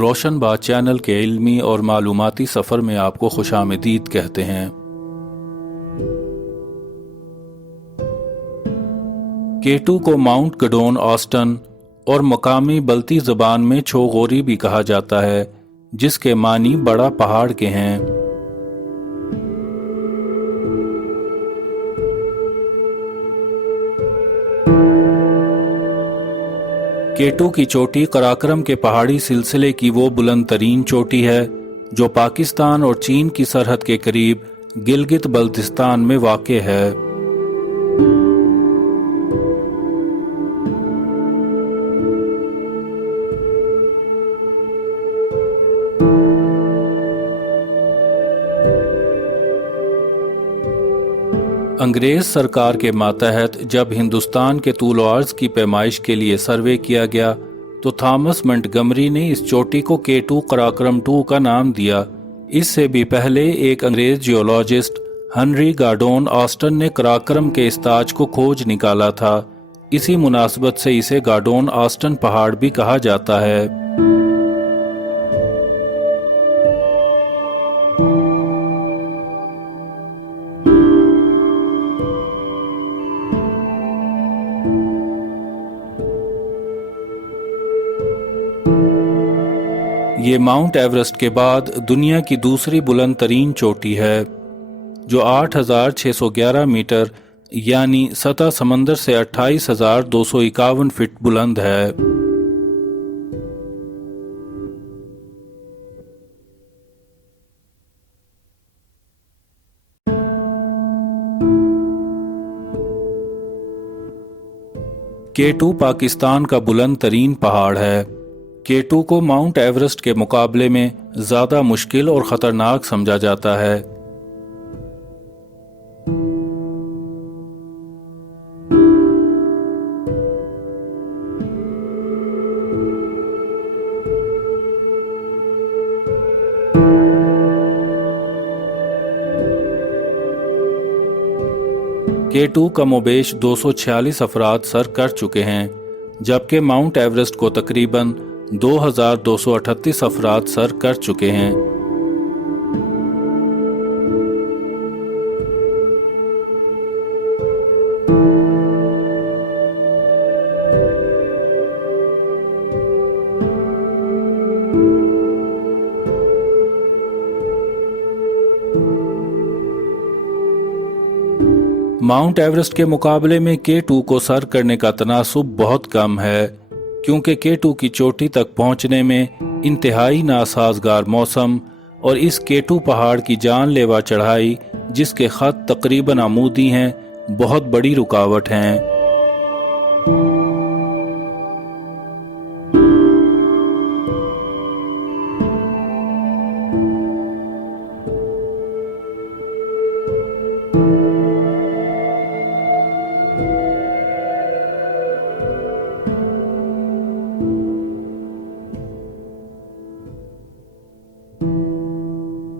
रोशन बात चैनल के इल्मी और मालूमाती सफ़र में आपको खुशामदीद कहते हैं। केटू को माउंट गडोन ऑस्टन और मकामी बल्ती ज़बान में छोगोरी भी कहा जाता है, जिसके मानी बड़ा पहाड़ के हैं। केटू की चोटी कराकरम के पहाड़ी सिलसिले की वो बुलंद तरीन चोटी है जो पाकिस्तान और चीन की सरहद के करीब गिलगित बल्तिस्तान में वाक़ है। अंग्रेज सरकार के मातहत जब हिंदुस्तान के तूल व अर्ज की पैमाइश के लिए सर्वे किया गया तो थॉमस मंटगमरी ने इस चोटी को केटू कराकरम 2 का नाम दिया। इससे भी पहले एक अंग्रेज जियोलॉजिस्ट हेनरी गॉर्डोन ऑस्टन ने कराकरम के इस ताज को खोज निकाला था। इसी मुनासबत से इसे गॉर्डोन ऑस्टन पहाड़ भी कहा जाता है। ये माउंट एवरेस्ट के बाद दुनिया की दूसरी बुलंद तरीन चोटी है, जो 8,611 मीटर यानी सतह समंदर से 28,251 फीट बुलंद है। केटू पाकिस्तान का बुलंद तरीन पहाड़ है। केटू को माउंट एवरेस्ट के मुकाबले में ज़्यादा मुश्किल और ख़तरनाक समझा जाता है। केटू कमोबेश 246 अफराद सर कर चुके हैं, जबकि माउंट एवरेस्ट को तकरीबन 2,238 अफराद सर कर चुके हैं। माउंट एवरेस्ट के मुकाबले में केटू को सर करने का तनासुब बहुत कम है, क्योंकि केटू की चोटी तक पहुंचने में इंतहाई नासाजगार मौसम और इस केटू पहाड़ की जानलेवा चढ़ाई, जिसके खत तकरीबन आमूदी हैं, बहुत बड़ी रुकावट हैं।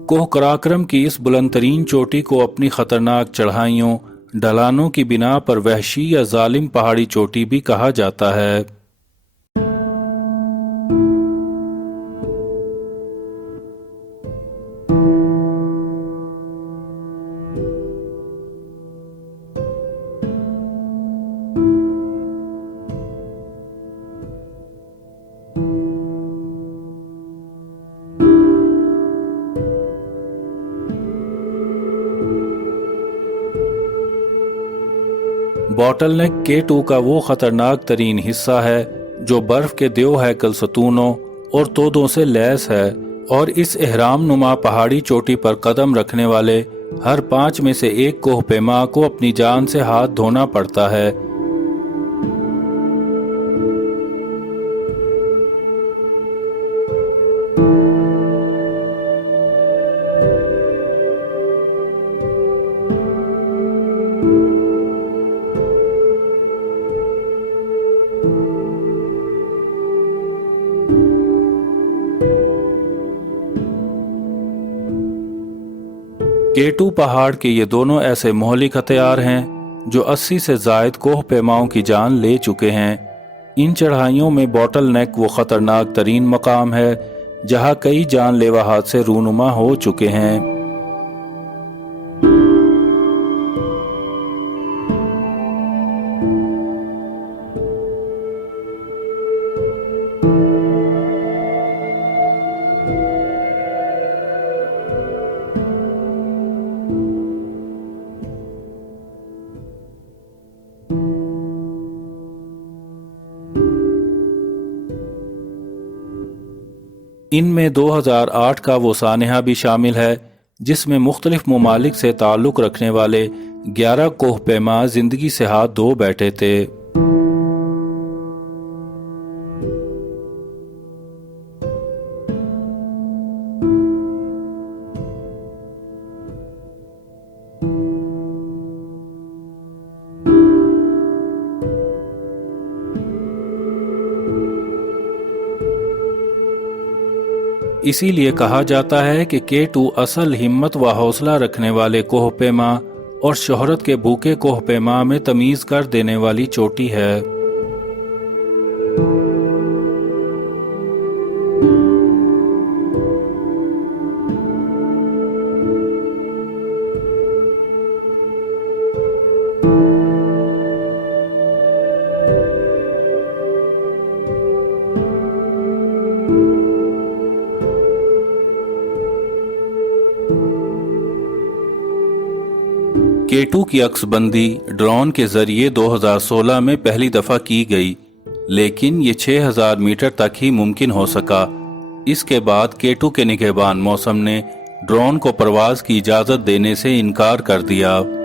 कोह कराकरम की इस बुलंद तरीन चोटी को अपनी खतरनाक चढ़ाइयों, ढलानों की बिना पर वहशी या जालिम पहाड़ी चोटी भी कहा जाता है। बॉटलनेक केटू का वो खतरनाक तरीन हिस्सा है जो बर्फ के देव हैकल सतूनों और तोदों से लैस है, और इस एहराम नुमा पहाड़ी चोटी पर कदम रखने वाले हर 5 में से एक कोहपेमा को अपनी जान से हाथ धोना पड़ता है। केटू पहाड़ के ये दोनों ऐसे मोहलिक हथियार हैं जो 80 से जायद कोह पैमाओं की जान ले चुके हैं। इन चढ़ाइयों में बॉटल नेक वो ख़तरनाक तरीन मकाम है जहां कई जानलेवा हादसे रूनुमा हो चुके हैं। इनमें 2008 का वो सानहा भी शामिल है जिसमें मुख्तलिफ ममालिक से ताल्लुक़ रखने वाले 11 कोहपैमा जिंदगी से हाथ धो बैठे थे। इसीलिए कहा जाता है कि K2 असल हिम्मत व हौसला रखने वाले कोहपैमा और शोहरत के भूखे कोहपैमा में तमीज़ कर देने वाली चोटी है। K2 की अक्सबंदी ड्रोन के जरिए 2016 में पहली दफा की गई, लेकिन ये 6000 मीटर तक ही मुमकिन हो सका। इसके बाद K2 के निगहबान मौसम ने ड्रोन को परवाज की इजाजत देने से इनकार कर दिया।